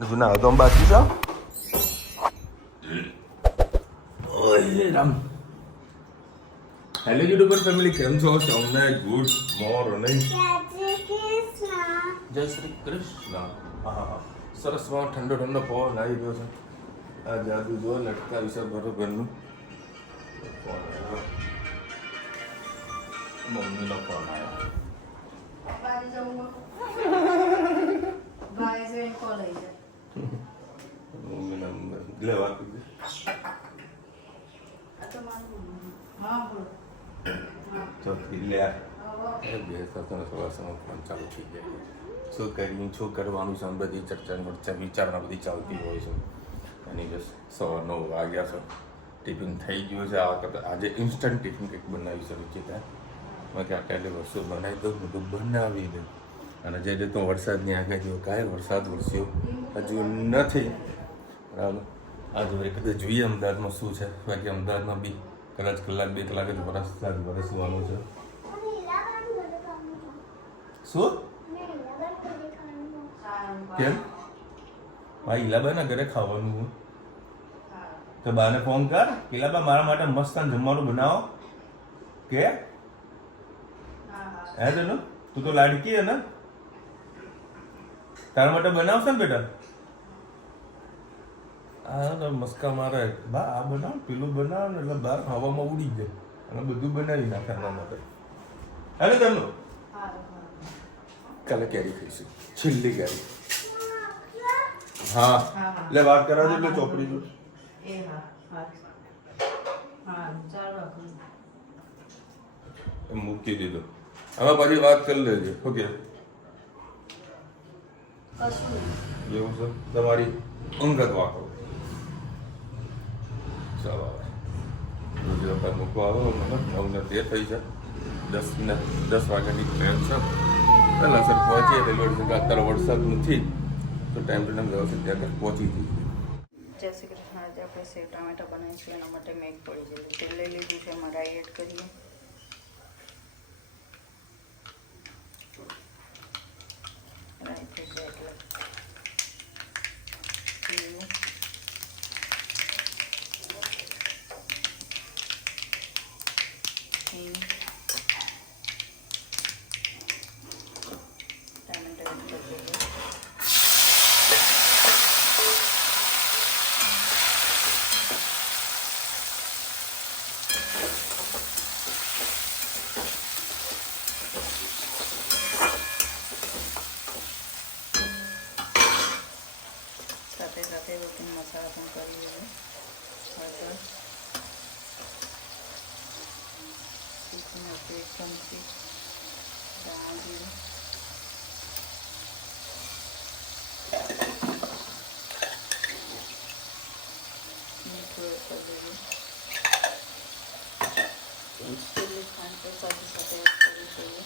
જૂના તો બાકી છો ઓય રામ હેલો યુટ્યુબર ફેમિલી કેમ છો સૌને ગુડ મોર્નિંગ જય શ્રી કૃષ્ણ હા સરસમાં ઠંડો ઠંડો પવન આવી ગયો છે આ જાદુ જો લટકાવી છે બરોબરનું મમ્મીનો ફોન આવ્યો મમ્મીનો નંબર લેવા કીધું ચોથી લે બે સવારમાં ફોન ચાલુ થઈ જાય શું કર્યું શું કરવાનું છે બધી ચર્ચા વિચારણા બધી ચાલતી હોય છે એની બસ 9:15 વાગ્યા છે ટિફિન થઈ ગયું છે આ વખતે આજે ઇન્સ્ટન્ટ ટિફિન કંઈક બનાવી છે વિચિતા મેં કે આટલી વસ્તુ બનાવી દઉં હું તો બનાવી દઉં અને જે રીતે વરસાદની આગાહીઓ કાંઈ વરસાદ વરસ્યો હજુ નથી બરાબર આજે કદાચ જોઈએ અમદાવાદમાં શું છે બાકી અમદાવાદમાં બી કદાચ કલાક 2 કલાક જ વરસવાનું છે શું કેમ ભાઈ ઈલાબાના ઘરે ખાવાનું તો બાને ફોન કર ઈલાબા મારા માટે મસ્ત જમવાનું બનાવો કે હે તને તું તો લાડકી હે ને તારા માટે બનાવશે ને બેટા આ મસ્કા મારે બા આ બનાવ પેલું બનાવ ને એટલે બહાર હવામાં ઉડી જાય અને બધું બનાવી નાખે એના માટે હે તનું કાલે કેરી ખાઈશું છેલ્લી કેરી હા એટલે વાત કરાવજો એટલે ચોપડી જો મૂકી દીધો હવે પછી વાત કરી લેજો ઓકે એવું છે તમારી અંગત વાતો ચાલો હવે મૂકવા આવો મને 9:13 થઈ છે 10 વાગ્યાની ટ્રેન છે પહેલાં સર પહોંચીએ રેલવે સ્ટેશન અત્યારે વરસાદ નથી તો ટાઈમ ટુ ટાઈમ વ્યવસ્થિત ત્યાં પહોંચી જઈએ જય શ્રી કૃષ્ણ આજે આપણે સેવ ટામેટા બનાવીશું એના માટે મેં એક પડી જેટલું તેલ લઈ લીધું છે એમાં રાઈ એડ કરીએ રાઈ થઈ જાય એટલે ટામેટા એડ કરી દઈએ સાથે સાથે રોટીનો મસાલા પણ કરી દઈએ હળદર તીખું મરચું 1 ચમચી ધાણા જીરું મીઠું એડ કરી દઈએ પેલી ખાંડ પણ સાથે સાથે એડ કરવી જોઈએ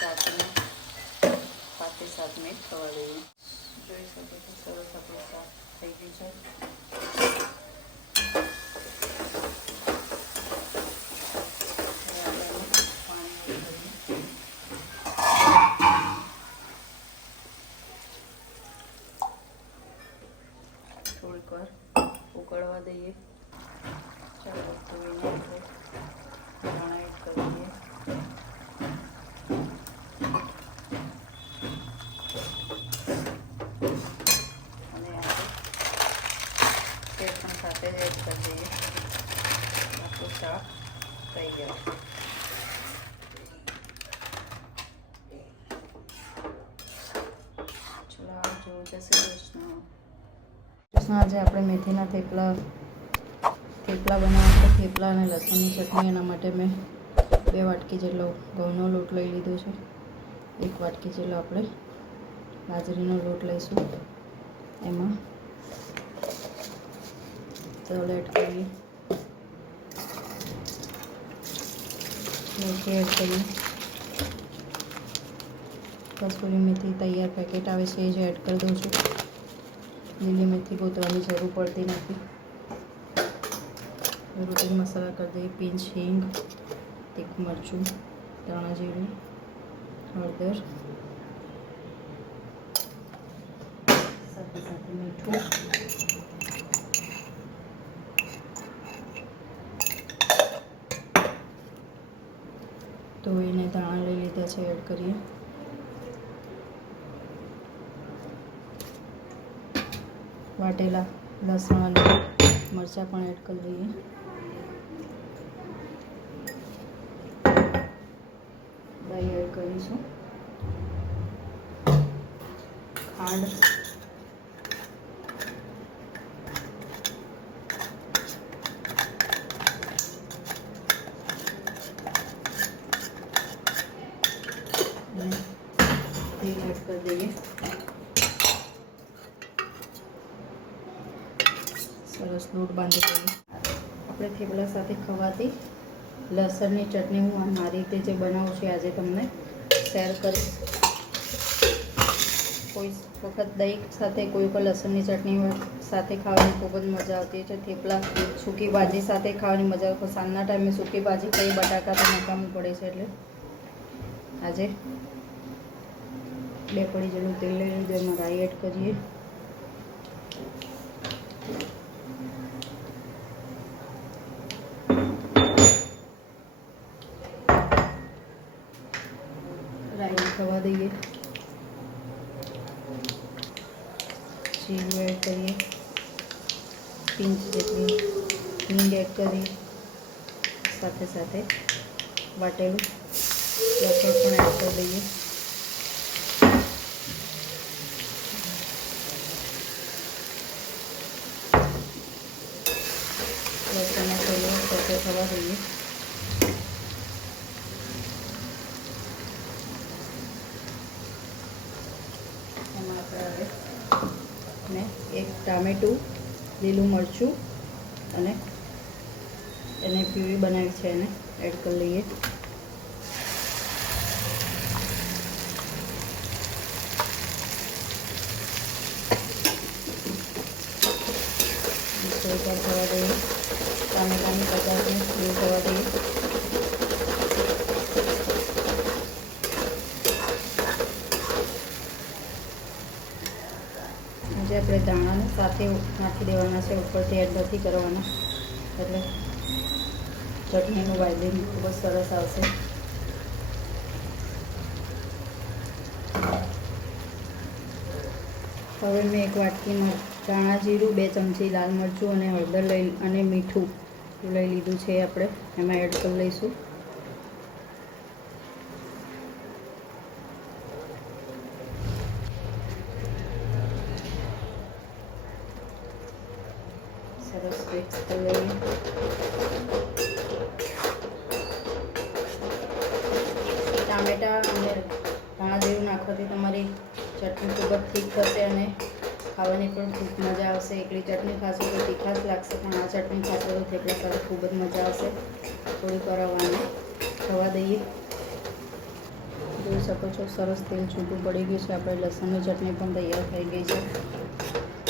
ચાખીને 5 થી 7 મિનિટ થવા દઈએ જોઈ શકો છો સરસ આપણું શાક થઈ ગયું છે થોડીક વાર ઉકળવા દઈએ ચાલો ધોઈને આપણે ધાણા એડ કરી દઈએ સાથે જ એડ કરી દઈએ આપણું શાક થઈ ગયું ચલો આવજો જય શ્રી કૃષ્ણ આજે આપણે મેથીના થેપલા બનાવવા થેપલા અને લસણની ચટણી એના માટે મેં 2 વાટકી જેટલો ઘઉંનો લોટ લઈ લીધો છે 1 વાટકી જેટલો આપણે બાજરીનો લોટ લઈશું એમાં તલ એડ કરીએ મેથી એડ કરીએ કસૂરી મેથી તૈયાર પેકેટ આવે છે એ જ એડ કરી દઉં છું લીલી મેથી ગોતવાની જરૂર પડતી નથી રૂટીન મસાલા કરી દઈએ. પિંચ હિંગ, તીખું મરચું, ધાણા જીરું, હળદર, સાથે સાથે મીઠું, તો એને ધાણા લઈ લીધા છે, એડ કરીએ. વાટેલા લસણ અને મરચાં પણ એડ કરી દઈએ. દહીં એડ કરીશું. ખાંડ, અને તેલ એડ કરી દઈએ. સરસ લોટ બાંધી દઈએ. આપણે થેપલા સાથે ખવાતી લસણની ચટણી હું મારી રીતે જે બનાવું છું આજે તમને શેર કરીશ. કોઈ વખત દહીં સાથે, કોઈ વખત લસણની ચટણી સાથે ખાવાની ખૂબ જ મજા આવતી છે. થેપલા સૂકી ભાજી સાથે ખાવાની મજા આવે. સાંજના ટાઈમે સૂકી ભાજી ખાઈ બટાકા તો નકામું પડે છે, એટલે આજે 2 પડી જેટલું તેલ લઈ લીધું. એમાં રાઈ એડ કરીએ. રાઈને ખવા દઈએ. જીરું એડ કરીએ. પિંચ જેટલી હિંગ એડ કરી, સાથે સાથે વાટેલું લસણ પણ એડ કરી દઈએ. લસણને થોડું સફેદ થવા દઈએ. એમાં આપણે હવે ને 1 ટામેટું, લીલું મરચું અને એને પ્યુરી બનાવી છે એને એડ કરી લઈએ. થોડી થવા દઈએ. ટામેટાની પચાસને પ્યુરી થવા દઈએ. જે આપણે ધાણાને સાથે નાખી દેવાના છે, ઉપરથી એડ નથી કરવાના, એટલે ચટણીનું વાઇબિંગ ખૂબ જ સરસ આવશે. હવે મેં 1 વાટકીમાં ધાણા જીરું, 2 ચમચી લાલ મરચું અને હળદર અને મીઠું લઈ લીધું છે. આપણે એમાં એડ કરી લઈશું. સરસ મિક્સ કરી લઈએ. ટામેટા અને ધાણા જીરું નાખવાથી તમારી ચટણી ખૂબ જ તીખ થશે અને ખાવાની પણ ખૂબ મજા આવશે. એકલી ચટણી ખાશો તો તીખાશ લાગશે, પણ આ ચટણી ખાશો તો થેપલા સાથે ખૂબ જ મજા આવશે. થોડીક વાર આને થવા દઈએ. જોઈ શકો છો સરસ તેલ છૂટું પડી ગયું છે. આપણે લસણની ચટણી પણ તૈયાર થઈ ગઈ છે.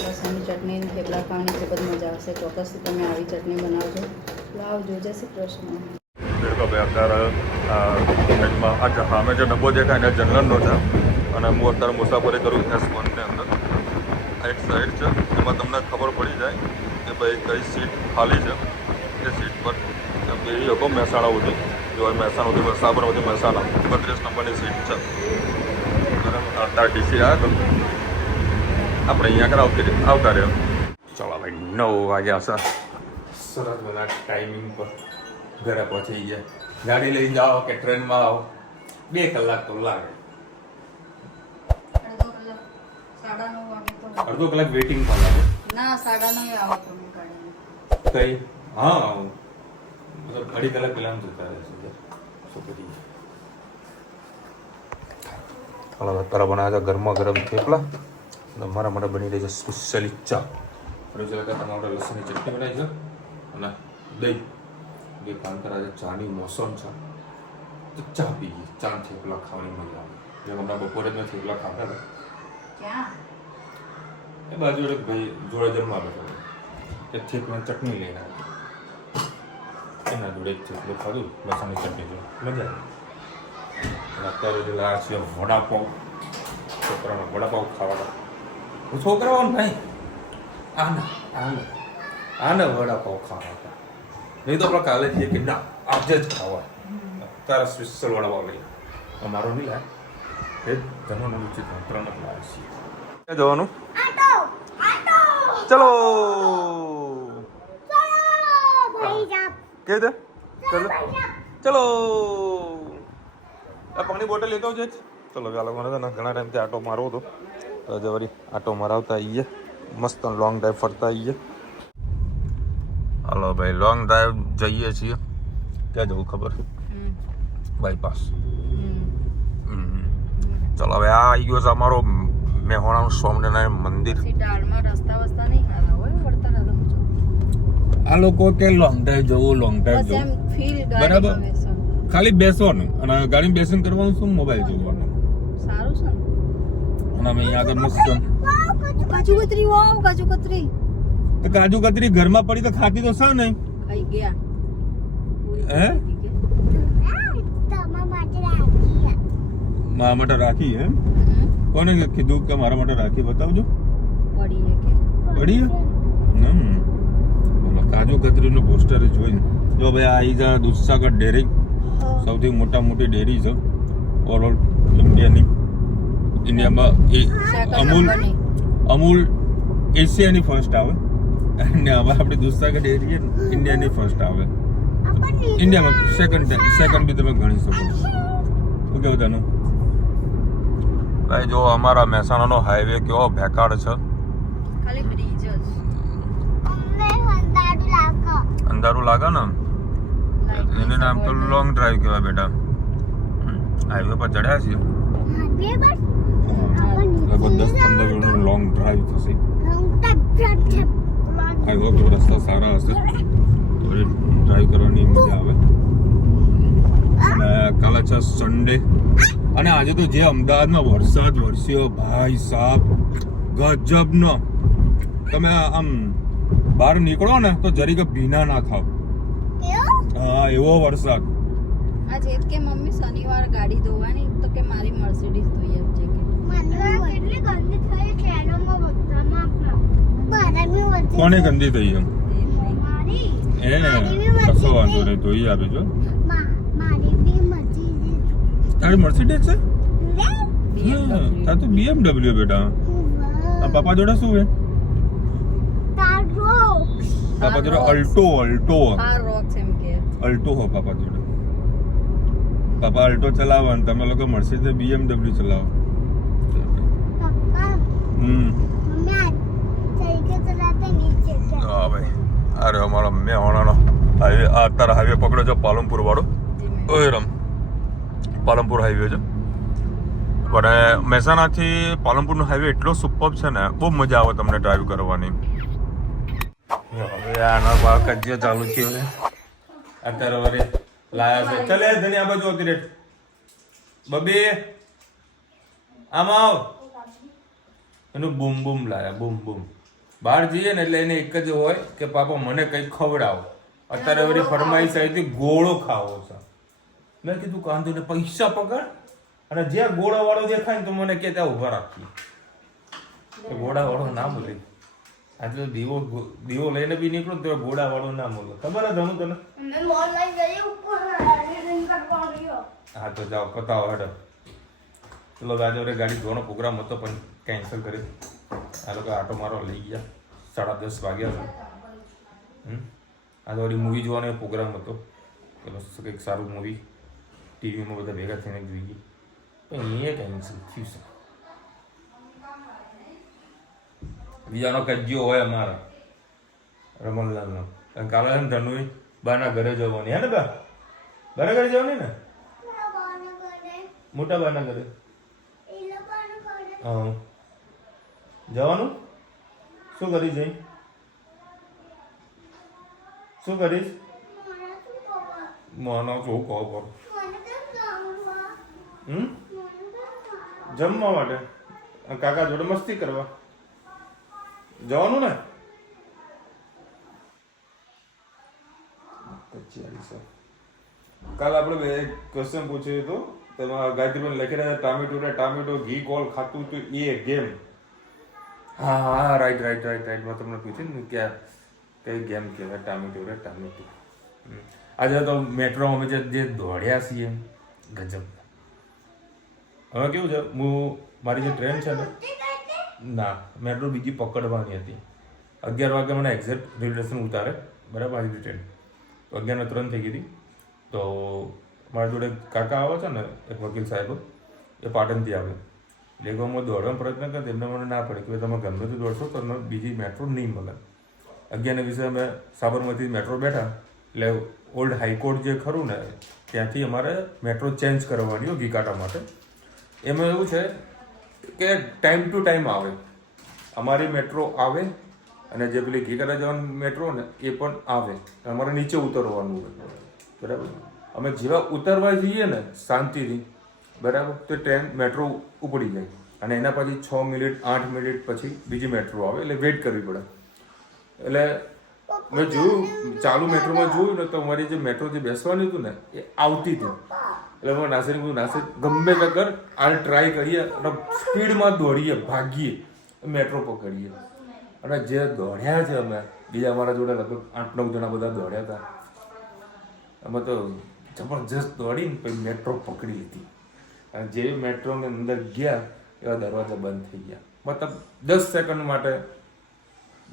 લસણની ચટણી થેપલા ખાવાની ખૂબ જ મજા આવશે. ચોક્કસથી તમે આવી ચટણી બનાવજો. લાવજો. જય શ્રી કૃષ્ણ. દેખો ભાઈ, અત્યારે અમે જે ડબ્બો દેખાય એને જનરલનો છે અને હું અત્યારે મુસાફરી કરું S1ની અંદર. એક સાઈડ છે, એમાં તમને ખબર પડી જાય કે ભાઈ કઈ સીટ ખાલી છે. એ સીટ પર બેસી શકો મહેસાણા સુધી. જો મહેસાણા સુધી સાબરમતી મહેસાણા 32 નંબરની સીટ છે. અત્યારે ડીસી આવ્યા તો આપણે અહીંયા આગળ આવતા રહ્યો. ચાલો ભાઈ, 9 વાગ્યા છે. સરસ બધા ટાઈમિંગ પર ઘરે પહોંચી ગયા. ગાડી લઈને જાઓ કે ટ્રેનમાં આવો 2 કલાક તો લાગે. અડધો કલાક વેઇટિંગ પણ લાગે. ના, 9:30 આવો તમે ગાડીમાં. કઈ હા, મતલબ 2.5 કલાક પહેલા જતા રહેશે. શું કરીએ? ચાલો, અત્યારે બનાવ્યા હતા ગરમા ગરમ થેપલા અને મારા માટે બની રહી છે સ્પેશિયલી ચા. તમારે લસણની ચટણી બનાવી છે અને દહીં. બે કામ કરે છે, ચાની મોસમ છે તો ચા પી ગઈ. ચા થેપલા ખાવાની મજા આવે. જેમ હમણાં બપોરે જ મેં થેપલા ખાતા હતા. ક્યાં? એ બાજુ એક ભાઈ જોડે જમવા બેઠો એ થેપલાની ચટણી લઈને આવ્યો. એના જોડે જ એટલું ખાધું લસણની ચટણી જોડે મજા આવી. અત્યારે જે લાયા છે વડાપાઉં, છોકરાનો વડાપાઉં ખાવાના છોકરાઓ ભાઈ આને વડાપાઉં ખાવા નહીં તો આપણે કાલે જઈએ કે ના આજે જ ખાવા તારા સ્પેશિયલ વડાપાઉં લઈએ અમારો નહીં લાય એ જમવાનું ઉચિત ત્રણ જ લાવે છીએ. ક્યાં જવાનું? ચલો કે દે ચલો ચલો આ પાણી બોટલ લેતો છે. ચલો ચાલો મને ને ઘણા ટાઈમથી આટો મારવો હતો તો આજે વળી આટો મારાવતા આવીએ મસ્ત લોંગ ડ્રાઈવ ફરતા આવીએ. હાલો ભાઈ લોંગ ડ્રાઈવ જઈએ છીએ. ક્યાં જવું ખબર? બાયપાસ. ચલો હવે આ આવી ગયો છે અમારો મેહોણાનું સ્વામિનારાયણ મંદિર. આ લોકો કે લોંગ ડ્રાઈવ જવું લોંગ ડ્રાઈવ જવું બરાબર ખાલી બેસવાનું અને ગાડી બેસીને કરવાનું શું મોબાઈલ જોવાનું સારું છે અને અમે અહીંયા આગળ મસ્ત કાજુ કતરી વાવ કાજુ કતરી તો કાજુ કતરી ઘરમાં પડી તો ખાતી તો સા નહીં ખાઈ ગયા હે મારા માટે રાખી એમ કોને કીધું કે મારા માટે રાખી બતાવજો પડી કાજુ કતરીનું પોસ્ટર જોઈને જો ભાઈ આ આવી જા દૂધસાગર ડેરી સૌથી મોટી ડેરી છે ઓવરઓલ ઇન્ડિયામાં અમૂલ એશિયાની ફર્સ્ટ આવે અને હવે આપણી દૂધસાગર ડેરી ઇન્ડિયાની ફર્સ્ટ આવે ઇન્ડિયામાં સેકન્ડ બી તમે ગણી શકો. શું કેવું તને ભાઈ? જો અમારા મહેસાણાનો હાઈવે કેવો ભેકાડ છે. ખાલી બ્રિજ જ અંધારું લાગે ને એને નામ તો લોંગ ડ્રાઈવ કહેવાય બેટા. હાઈવે પર ચડ્યા છીએ લગભગ 10-15 મિનિટનો લોંગ ડ્રાઈવ થશે. હાઈવે પર રસ્તા સારા હશે તો ડ્રાઈવ કરવાની મજા આવે. અને કાલે છે સન્ડે અને આજે તો જે અમદાવાદમાં વરસાદ વરસ્યો ભાઈ સાહેબ ગજબનો. તમે આમ બહાર નીકળો ને તો જરીક ભીના ના થાવ. હા એવો વરસાદ. આજે કે મમ્મી શનિવાર ગાડી ધોવાની તો કે મારી મર્સિડીઝ ધોઈ આપજે કે કેટલી ગંદી થઈ છે એનોમાં બધામાં કોને ગંદી થઈ એમ કશો વાંધો નહીં ધોઈ આપે છો. તારી મર્સિડીઝ છે? તાર તો BMW બેટા. પાપા જોડે શું છે? પાપા જોડે અલ્ટો હો પાપા જોડે. પાપા અલ્ટો ચલાવો ને તમે લોકો મર્સિડીઝ BMW ચલાવો. હા ભાઈ અરે અમારો મેહોણાનો હાઈવે અત્યારે હાઈવે પકડ્યો છે પાલનપુર વાળો. ઓય પાલનપુર હાઈવે છે પણ મહેસાણાથી પાલનપુરનો હાઈવે એટલો સુપર છે ને બહુ મજા આવે તમને ડ્રાઈવ કરવાની. હવે આનો ભાવ કજ્જો ચાલુ થયો છે અત્યારે વરે લાયા છે. ચાલે ધની આ બાજુ આવતી રેટ બબે આમ આવ. એનું બૂમ બૂમ લાયા બૂમ બૂમ. બહાર જઈએ ને એટલે એને એક જ હોય કે પાપા મને કંઈક ખવડાવો. અત્યારે વળી ફરમાઈશ આવી હતી ગોળો ખાવો છે. મેં કીધું કાંધો ને પૈસા પકડ અને જ્યાં ગોળા વાળો દેખાય ને તો મને કે ત્યાં ઉભા રાખી. ગોળા વાળો ના બોલે. આજે દીવો લઈને બી નીકળો તો ગોળા વાળો ના બોલો. ખબર જ હનું તને? હા તો જાઓ પતાવો હેડો. ચલો આજે ગાડી ધોવાનો પ્રોગ્રામ હતો પણ કેન્સલ કર્યો. આ લોકો આટો મારો લઈ ગયા. 10:30 વાગ્યા છે. આ તો વળી મૂવી જોવાનો પ્રોગ્રામ હતો. પેલો કંઈક સારું મૂવી ટીવીમાં બધા ભેગા થઈને જોઈએ પણ એ કેન્સલ થયું છે. બીજાનો કજ્યો હોય અમારા રમણલાલનો કાલે છે ને ધનુઈ બાના ઘરે જવાની. હે ને બાના ઘરે જવાની ને મોટા બાના ઘરે. હા જવાનું. શું કરીશ જઈ? શું કરીશ? મને શું કહો પર જમવા માટે કાકા જોડે મસ્તી કરવા જવાનું ને. તો પછી આવીશું. કાલ આપણે બે ક્વેશ્ચન પૂછ્યો હતો, તેમાં ગાયત્રીબેન લખી રહ્યા ટામેટો ઘી કોલ ખાતું તો એ ગેમ. હા રાઈટ મેં તમને પૂછ્યું ને કે કઈ ગેમ કહેવાય ટામેટો. આજે તો મેટ્રો અમે જે દોડ્યા છીએ ગજબ. હવે કેવું છે, મારી જે ટ્રેન છે ને, ના મેટ્રો બીજી પકડવાની હતી. 11 વાગે મને એક્ઝેક્ટ રેલવે સ્ટેશન ઉતારે, બરાબર આજની ટ્રેન તો 11:03 થઈ ગઈ હતી. તો મારા જોડે કાકા આવે છે ને, એક વકીલ સાહેબ, એ પાટણથી આવે. એટલે હું દોડવાનો પ્રયત્ન કરતો, એમને મને ના પડે કે તમે ગમેથી દોડશો તો તમને બીજી મેટ્રો નહીં મળે. 11:20 અમે સાબરમતી મેટ્રો બેઠા, એટલે ઓલ્ડ હાઈકોર્ટ જે ખરું ને ત્યાંથી અમારે મેટ્રો ચેન્જ કરવાની હોય ઘીકાટા માટે. એમાં એવું છે કે ટાઈમ ટુ ટાઈમ આવે, અમારી મેટ્રો આવે અને જે પેલી ઘીકાટા જવાની મેટ્રો ને એ પણ આવે. અમારે નીચે ઉતરવાનું હોય, બરાબર. અમે જેવા ઉતરવા જઈએ ને શાંતિથી, બરાબર, તો ટ્રેન મેટ્રો ઉપડી જાય અને એના પછી 6 મિનિટ 8 મિનિટ પછી બીજી મેટ્રો આવે, એટલે વેઇટ કરવી પડે. એટલે મેં જોયું, ચાલુ મેટ્રોમાં જોયું ને તો અમારી જે મેટ્રો જે બેસવાની હતું ને એ આવતી હતી. એટલે અમે નાસિર ગમે તે કર આ ટ્રાય કરીએ અને સ્પીડમાં દોડીએ, ભાગીએ, મેટ્રો પકડીએ. અને જે દોડ્યા છે અમે, બીજા અમારા જોડે લગભગ 8-9 જણા બધા દોડ્યા હતા. અમે તો જબરજસ્ત દોડીને પછી મેટ્રો પકડી લીધી. અને જે મેટ્રોની અંદર ગયા એવા દરવાજા બંધ થઈ ગયા. મતલબ 10 સેકન્ડ માટે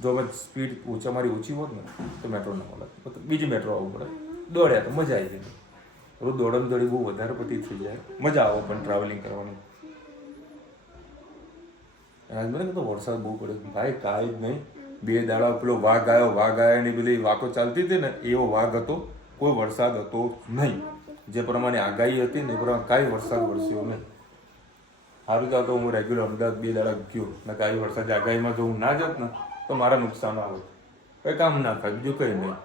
જો અમે સ્પીડ અમારી ઓછી હોત ને તો મેટ્રો ના મળે, મતલબ બીજી મેટ્રો આવવું પડે. દોડ્યા તો મજા આવી ગઈ. રોજ દોડી બહુ વધારે પડતી થઈ જાય, મજા આવે પણ ટ્રાવેલિંગ કરવાની. આજ મને તો વરસાદ બહુ પડે ભાઈ, કાંઈ જ નહીં. 2 દાડા પેલો વાઘ આવ્યો ની પેલી વાતો ચાલતી હતી ને એવો વાઘ હતો, કોઈ વરસાદ હતો નહીં. જે પ્રમાણે આગાહી હતી ને એ પ્રમાણે કાંઈ વરસાદ વરસ્યો નહીં. સારું તો હું રેગ્યુલર અમદાવાદ 2 દાડા ગયો ને કાંઈ વરસાદ આગાહીમાં જો હું ના જાત ને તો મારા નુકસાન આવે, કંઈ કામ ના થાય, બીજું કંઈ નહીં.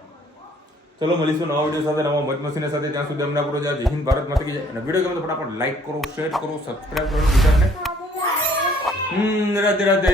ચલો મળીશું નવા વિડીયો સાથે, નવા મત મસીના સાથે. ત્યાં સુધી અમને આપણો જય હિન્દ, ભારત માતા કી જય. અને વિડીયો ગમે તો ફટાફટ લાઈક કરો, શેર કરો, સબસ્ક્રાઈબ કરો બીજાને. રાધે રાધે.